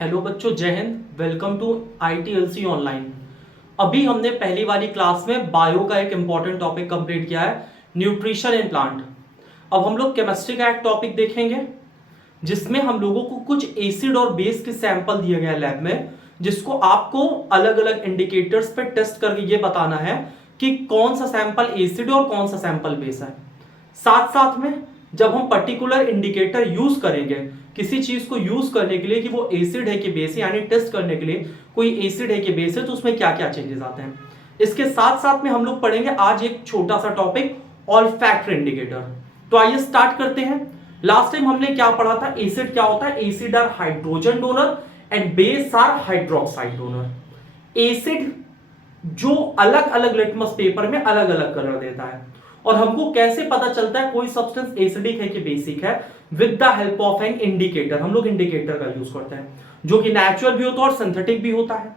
Hello बच्चों, जय हिंद। Welcome to ITLC online. अभी हमने पहली वाली क्लास में बायो का एक इंपॉर्टेंट टॉपिक कंप्लीट किया है, न्यूट्रिशन इन प्लांट। अब हम लोग केमिस्ट्री का एक टॉपिक देखेंगे जिसमें हम लोगों को कुछ एसिड और बेस के सैंपल दिए गए हैं लैब में, जिसको आपको अलग अलग इंडिकेटर्स पे टेस्ट करके ये बताना है कि कौन सा सैंपल एसिड और कौन सा सैंपल बेस है। साथ साथ में जब हम पर्टिकुलर इंडिकेटर यूज करेंगे किसी चीज को यूज करने के लिए कि वो एसिड है कि बेस है, यानी टेस्ट करने के लिए कोई एसिड है कि बेस है, तो उसमें क्या क्या चेंजेस आते हैं। इसके साथ साथ में हम लोग पढ़ेंगे आज एक छोटा सा टॉपिक, ऑल्फैक्टरी इंडिकेटर। तो आइए स्टार्ट करते हैं। लास्ट टाइम हमने क्या पढ़ा था, एसिड क्या होता है। Acid are hydrogen donor and base are hydroxide donor. Acid जो अलग अलग लिटमस पेपर में अलग अलग कलर देता है, और हमको कैसे पता चलता है कोई सब्सटेंस एसिडिक है कि बेसिक है, with the help of an indicator. हम लोग इंडिकेटर का यूज करते हैं जो कि नेचुरल भी होता है और सिंथेटिक भी होता है।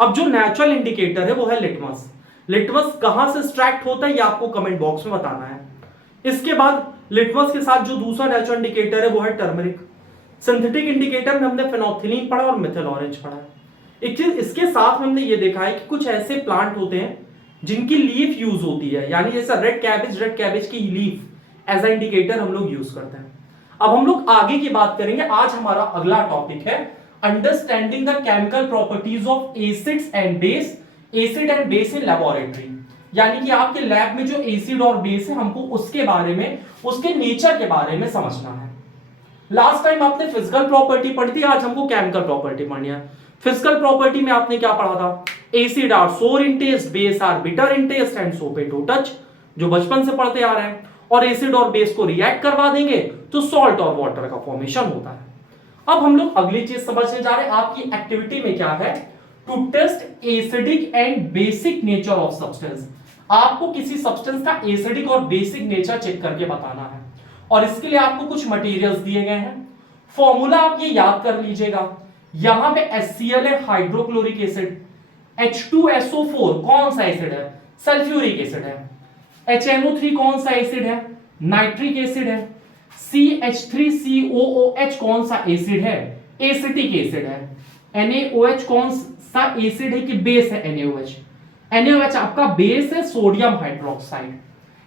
अब जो नेचुरल इंडिकेटर है वो है लिटमस। लिटमस कहां से एक्सट्रैक्ट होता है ये आपको कमेंट बॉक्स में बताना है। इसके बाद लिटमस के साथ जो दूसरा नेचुरल इंडिकेटर है वो है टर्मरिक। सिंथेटिक इंडिकेटर में हमने फेनोल्फथालीन पढ़ा और मेथिल ऑरेंज पढ़ा। एक चीज इसके साथ में हमने ये देखा है कि कुछ ऐसे प्लांट होते हैं जिनकी लीफ यूज होती है, यानी जैसा रेड कैबेज की लीफ एज अ इंडिकेटर हम लोग यूज करते हैं। अब हम लोग आगे की बात करेंगे। आज हमारा अगला टॉपिक है understanding the chemical properties of acids and base, acid and base in laboratory. यानी कि आपके लैब में जो एसिड और बेस है हमको उसके बारे में, उसके नेचर के बारे में समझना है। लास्ट टाइम आपने फिजिकल प्रॉपर्टी पढ़ी थी, आज हमको केमिकल प्रॉपर्टी पढ़नी है। फिजिकल प्रॉपर्टी में आपने क्या पढ़ा था, acid are sour in taste, base are bitter in taste and soap to touch, जो बचपन से पढ़ते आ रहे हैं। और एसिड और बेस को रिएक्ट करवा देंगे तो सॉल्ट और वाटर का फॉर्मेशन होता है। अब हम लोग अगली चीज समझने जा रहे हैं। आपकी एक्टिविटी में क्या है, to test acidic and basic nature of substance. आपको किसी सब्सटेंस का एसिडिक और बेसिक नेचर चेक करके बताना है, और इसके लिए आपको कुछ मटेरियल्स दिए गए हैं। फॉर्मूला आप ये याद कर लीजिएगा। यहां पे HCl है, हाइड्रोक्लोरिक एसिड। H2SO4 कौन सा एसिड है, सल्फ्यूरिक एसिड है। HNO3 कौन सा एसिड है, नाइट्रिक एसिड है। CH3COOH कौन सा एसिड है, एसिटिक एसिड है। NaOH कौन सा एसिड है कि बेस है, NaOH। NaOH आपका बेस है, सोडियम हाइड्रोक्साइड।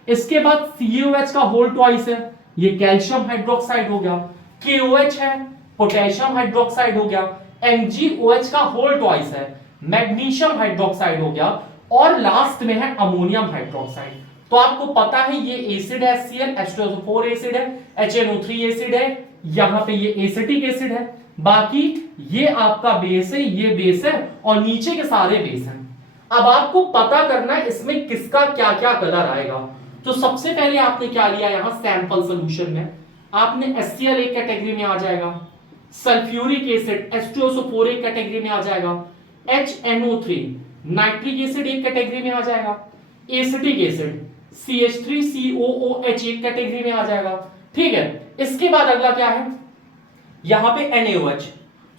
इसके बाद CaOH का होल ट्वाइस है, ये कैल्शियम हाइड्रोक्साइड हो गया। KOH है, पोटेशियम हाइड्रोक्साइड हो गया। MgOH का होल ट्वाइस है, मैग्नीशियम हाइड्रोक्साइड हो गया। और लास्ट में है अमोनियम हाइड्रोक्साइड। तो आपको पता है ये एसिड है, HCl, H2SO4 एसिड है, HNO3 एसिड है, यहां पे ये एसिटिक एसिड है। बाकी ये आपका बेस है, ये बेस है, और नीचे के सारे बेस हैं। अब आपको पता करना है इसमें किसका क्या क्या कलर आएगा। तो सबसे पहले आपने क्या लिया, यहां सैंपल सोल्यूशन में आपने HCl एक कैटेगरी में आ जाएगा, सल्फ्यूरिक एसिड H2SO4 एक कैटेगरी में आ जाएगा, HNO3 नाइट्रिक एसिड एक कैटेगरी में आ जाएगा, एसिटिक एसिड CH3COOH एक कैटेगरी में आ जाएगा। ठीक है, इसके बाद अगला क्या है, यहां पे NaOH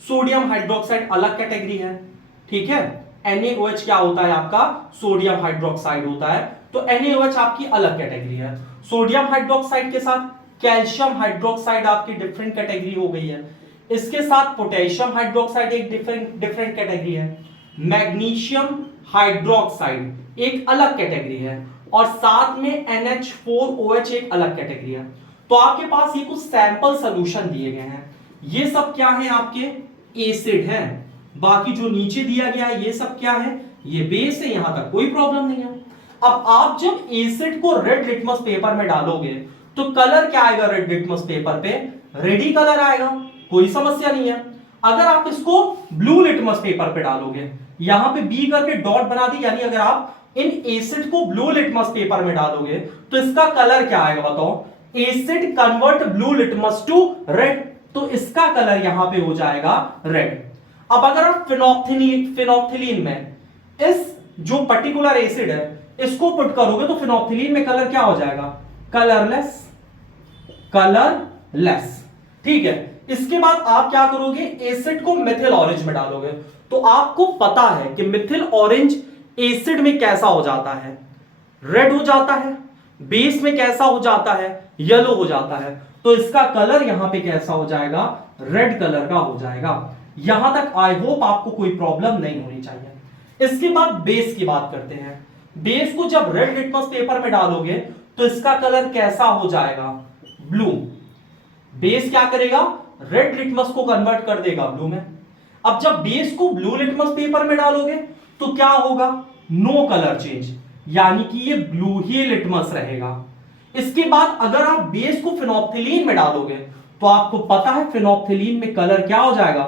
सोडियम हाइड्रोक्साइड अलग कैटेगरी है। ठीक है, NaOH क्या होता है आपका, सोडियम हाइड्रोक्साइड होता है। तो NaOH आपकी अलग कैटेगरी है। सोडियम हाइड्रोक्साइड के साथ कैल्शियम हाइड्रोक्साइड आपकी डिफरेंट कैटेगरी हो गई है। इसके साथ पोटेशियम हाइड्रोक्साइड एक डिफरेंट कैटेगरी है। मैग्नीशियम हाइड्रोक्साइड एक अलग कैटेगरी है, और साथ में NH4OH एक अलग कैटेगरी है। तो आपके पास ये कुछ सैंपल सॉल्यूशन दिए गए हैं। ये सब क्या है, आपके एसिड हैं। बाकी जो नीचे दिया गया है ये सब क्या है, ये बेस है। यहां तक कोई प्रॉब्लम नहीं है। अब आप जब एसिड को रेड लिटमस पेपर में डालोगे तो कलर क्या आएगा, रेड लिटमस पेपर पे रेडी कलर आएगा, कोई समस्या नहीं है। अगर आप इसको ब्लू लिटमस पेपर पे डालोगे, यहां पे बी करके डॉट बना दी, यानी अगर आप इन एसिड को ब्लू लिटमस पेपर में डालोगे तो इसका कलर क्या आएगा बताओ, acid convert blue litmus to red, तो इसका कलर यहां पे हो जाएगा रेड। अब अगर आप फिनोल्फथालीन में इस जो पर्टिकुलर एसिड है इसको पुट करोगे तो फिनोल्फथालीन में कलर क्या हो जाएगा, कलरलेस। ठीक है, इसके बाद आप क्या करोगे, एसिड को मेथिल ऑरेंज में डालोगे। तो आपको पता है कि मिथिल ऑरेंज एसिड में कैसा हो जाता है, रेड हो जाता है। बेस में कैसा हो जाता है, येलो हो जाता है। तो इसका कलर यहां पे कैसा हो जाएगा, रेड कलर का हो जाएगा। यहां तक आई होप आपको कोई प्रॉब्लम नहीं होनी चाहिए। इसके बाद बेस की बात करते हैं। बेस को जब रेड लिटमस पेपर में डालोगे तो इसका कलर कैसा हो जाएगा? ब्लू। बेस क्या करेगा? रेड लिटमस को कन्वर्ट कर देगा ब्लू में। अब जब बेस को ब्लू लिटमस पेपर में डालोगे तो क्या होगा? नो कलर चेंज, यानी कि ये ब्लू ही लिटमस रहेगा। इसके बाद अगर आप बेस को फिनोप्थिलीन में डालोगे तो आपको पता है फिनोप्थिलीन में कलर क्या हो जाएगा?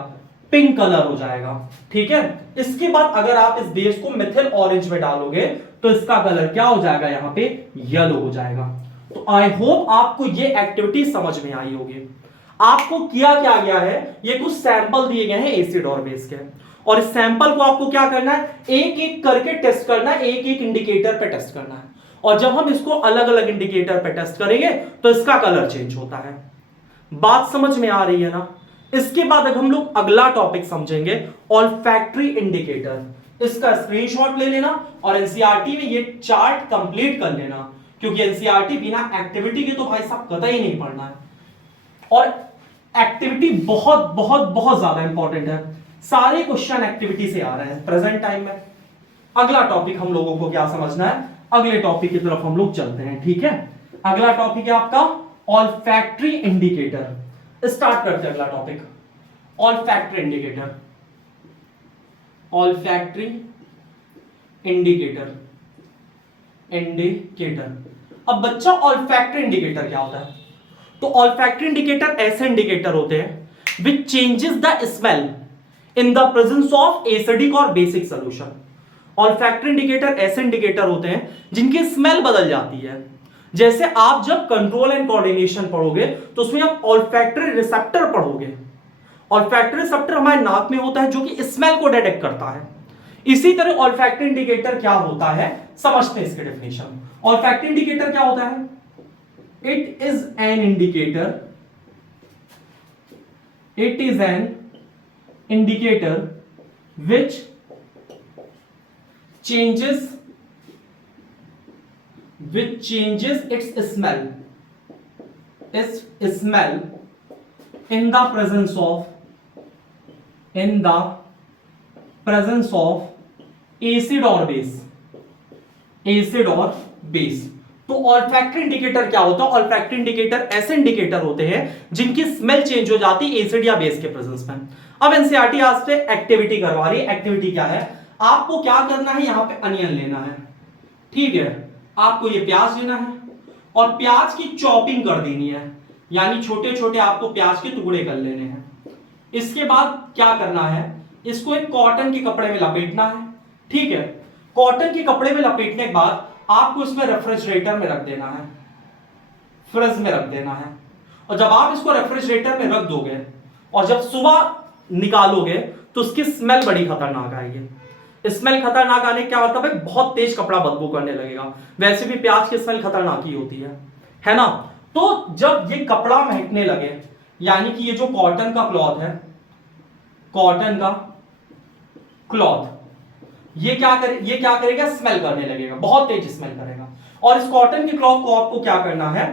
पिंक कलर हो जाएगा। ठीक है। इसके बाद अगर आप इस बेस को मिथिल ऑरेंज में डालोगे तो इसका कलर क्या हो जाएगा? यहां पे येलो हो जाएगा। तो आई होप आपको ये एक्टिविटी समझ में आई होगी। आपको किया क्या गया है, ये कुछ सैंपल दिए गए हैं एसिड और बेस के, और इस सैंपल को आपको क्या करना है? एक एक करके टेस्ट करना है, एक एक इंडिकेटर पे टेस्ट करना है। और जब हम इसको अलग अलग इंडिकेटर पे टेस्ट करेंगे तो इसका कलर चेंज होता है। बात समझ में आ रही है ना? इसके बाद हम लोग अगला टॉपिक समझेंगे, ऑल्फैक्टरी इंडिकेटर। इसका स्क्रीनशॉट ले लेना और एनसीईआरटी में ये चार्ट कंप्लीट कर लेना, क्योंकि एनसीईआरटी बिना एक्टिविटी के तो भाई साहब कतई नहीं पढ़ना है। और एक्टिविटी बहुत बहुत बहुत ज्यादा इंपॉर्टेंट है। सारे क्वेश्चन एक्टिविटी से आ रहे हैं प्रेजेंट टाइम में। अगला टॉपिक हम लोगों को क्या समझना है, अगले टॉपिक की तरफ हम लोग चलते हैं। ठीक है। अगला टॉपिक है आपका ऑल्फैक्टरी इंडिकेटर। स्टार्ट करते हैं अगला topic, olfactory indicator. Olfactory indicator, अब बच्चा ऑल्फैक्टरी इंडिकेटर क्या होता है? तो ऑल्फैक्टरी इंडिकेटर ऐसे इंडिकेटर होते हैं विच changes the smell in the presence of acidic और बेसिक सॉल्यूशन। ऑल्फैक्टरी इंडिकेटर ऐसे इंडिकेटर होते हैं जिनकी स्मेल बदल जाती है। जैसे आप जब कंट्रोल एंड कोऑर्डिनेशन पढ़ोगे तो उसमें आप ऑल्फैक्टरी रिसेप्टर पढ़ोगे। ऑल्फैक्टरी रिसेप्टर हमारे नाक में होता है जो कि स्मेल को डिटेक्ट करता है। इसी तरह ऑल्फैक्टरी इंडिकेटर क्या होता है समझते हैं इसके डेफिनेशन। ऑल्फैक्टरी इंडिकेटर क्या होता है? It is an indicator which changes its smell in the presence of acid or base। तो ऑल्फैक्टरी इंडिकेटर क्या होता है? ऑल्फैक्टरी इंडिकेटर ऐसे इंडिकेटर होते हैं जिनकी स्मेल चेंज हो जाती है एसिड या बेस के प्रेजेंस में। अब एनसीईआरटी आज से एक्टिविटी करवा रही है। एक्टिविटी क्या है? आपको क्या करना है, यहां पे अनियन लेना है। ठीक है। आपको ये प्याज लेना है और प्याज की चॉपिंग कर देनी है, यानी छोटे छोटे आपको प्याज के टुकड़े कर लेने हैं। इसके बाद क्या करना है, इसको एक कॉटन के कपड़े में लपेटना है। ठीक है। कॉटन के कपड़े में लपेटने के बाद आपको इसमें रेफ्रिजरेटर में रख देना है, फ्रिज में रख देना है। और जब आप इसको रेफ्रिजरेटर में रख दोगे और जब सुबह निकालोगे तो उसकी स्मेल बड़ी खतरनाक आएगी। स्मेल खतरनाक आने क्या मतलब है? बहुत तेज कपड़ा बदबू करने लगेगा। वैसे भी प्याज की स्मेल खतरनाक ही होती है ना? तो जब ये कपड़ा महकने लगे, यानी कि ये जो कॉटन का क्लॉथ है, कॉटन का क्लॉथ, ये क्या करेगा? स्मेल करने लगेगा, बहुत तेज स्मेल करेगा। और इस कॉटन के क्लॉथ को आपको क्या करना है?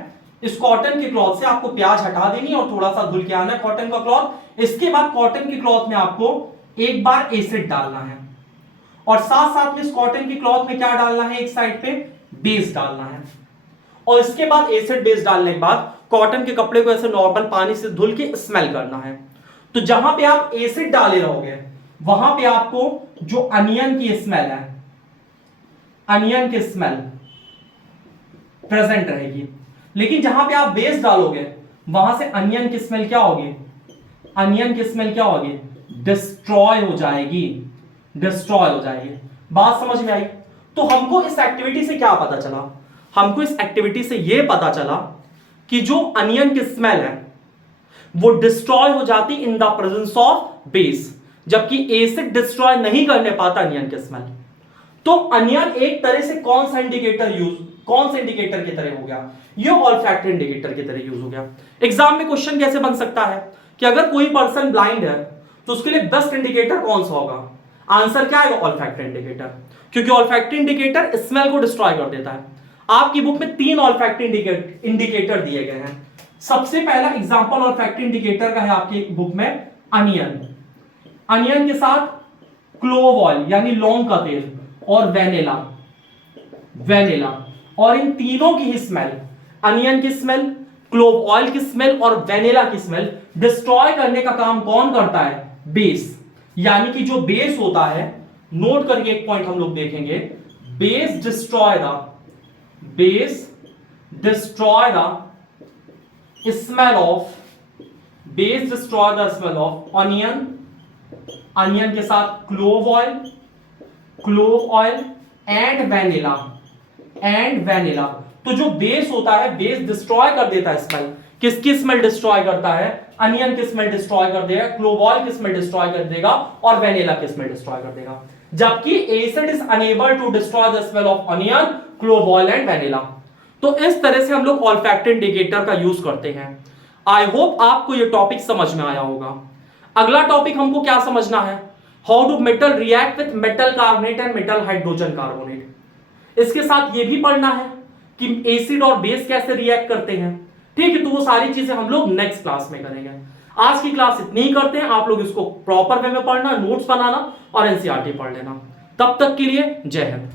इस कॉटन के क्लॉथ से आपको प्याज हटा देनी और थोड़ा सा धुल के आना है कॉटन का क्लॉथ। इसके बाद कॉटन के क्लॉथ में आपको एक बार एसिड डालना है और साथ साथ में इस कॉटन के क्लॉथ में क्या डालना है? एक साइड पे बेस डालना है। और इसके बाद एसिड बेस डालने के बाद कॉटन के कपड़े को ऐसे नॉर्मल पानी से धुल के स्मेल करना है। तो जहां पे आप एसिड डाले रहोगे वहां पे आपको जो अनियन की स्मेल है, अनियन की स्मेल प्रेजेंट रहेगी। लेकिन जहां पे आप बेस डालोगे वहां से अनियन की स्मेल क्या होगी? अनियन की स्मेल क्या होगी? डिस्ट्रॉय हो जाएगी, डिस्ट्रॉय हो जाएगी। बात समझ में आई? तो हमको इस एक्टिविटी से क्या पता चला? हमको इस एक्टिविटी से यह पता चला कि जो अनियन की स्मेल है वो डिस्ट्रॉय हो जाती in the presence of base, जबकि एसिड डिस्ट्रॉय नहीं करने पाता अनियन के स्मेल। तो अनियन एक तरह से कौन से इंडिकेटर की तरह हो गया? ये ऑल्फैक्टरी इंडिकेटर की तरह यूज हो गया। एग्जाम में क्वेश्चन कैसे बन सकता है कि अगर कोई पर्सन ब्लाइंड है तो उसके लिए बेस्ट इंडिकेटर कौन सा होगा? आंसर क्या आएगा? ऑल्फैक्टरी इंडिकेटर, क्योंकि ऑल्फैक्टरी इंडिकेटर स्मेल को डिस्ट्रॉय कर देता है। आपकी बुक में 3 ऑल्फैक्टरी इंडिकेटर दिए गए हैं। सबसे पहला एग्जांपल ऑल्फैक्टरी इंडिकेटर का है आपकी बुक में अनियन। अनियन के साथ क्लोव ऑयल यानी लौंग का तेल, और वेनिला, वेनिला। और इन तीनों की ही स्मेल, अनियन की स्मेल, क्लोव ऑयल की स्मेल और वेनिला की स्मेल डिस्ट्रॉय करने का काम कौन करता है? बेस। यानी कि जो बेस होता है, नोट करके एक पॉइंट हम लोग देखेंगे, base destroy the smell of, base destroy the smell of onion, onion के साथ क्लोव ऑयल एंड वेनिला, तो जो बेस होता है, बेस डिस्ट्रॉय कर देता है स्मेल। किसकी स्मेल डिस्ट्रॉय करता है? अनियन की स्मेल डिस्ट्रॉय कर देगा, क्लोव ऑयल की स्मेल डिस्ट्रॉय कर देगा और वेनिला की स्मेल डिस्ट्रॉय कर देगा। जबकि acid is unable to destroy the smell of onion, clove oil and vanilla. तो इस तरह से हम लोग ऑल्फैक्टिव इंडिकेटर का यूज करते हैं। आई होप आपको यह टॉपिक समझ में आया होगा। अगला टॉपिक हमको क्या समझना है? How do metal react with metal carbonate and metal hydrogen carbonate. इसके साथ यह भी पढ़ना है कि एसिड और बेस कैसे रिएक्ट करते हैं। ठीक है, तो वो सारी चीजें हम लोग नेक्स्ट क्लास में करेंगे। आज की क्लास इतनी ही करते हैं। आप लोग इसको प्रॉपर वे में पढ़ना, नोट्स बनाना और एनसीईआरटी पढ़ लेना। तब तक के लिए जय हिंद।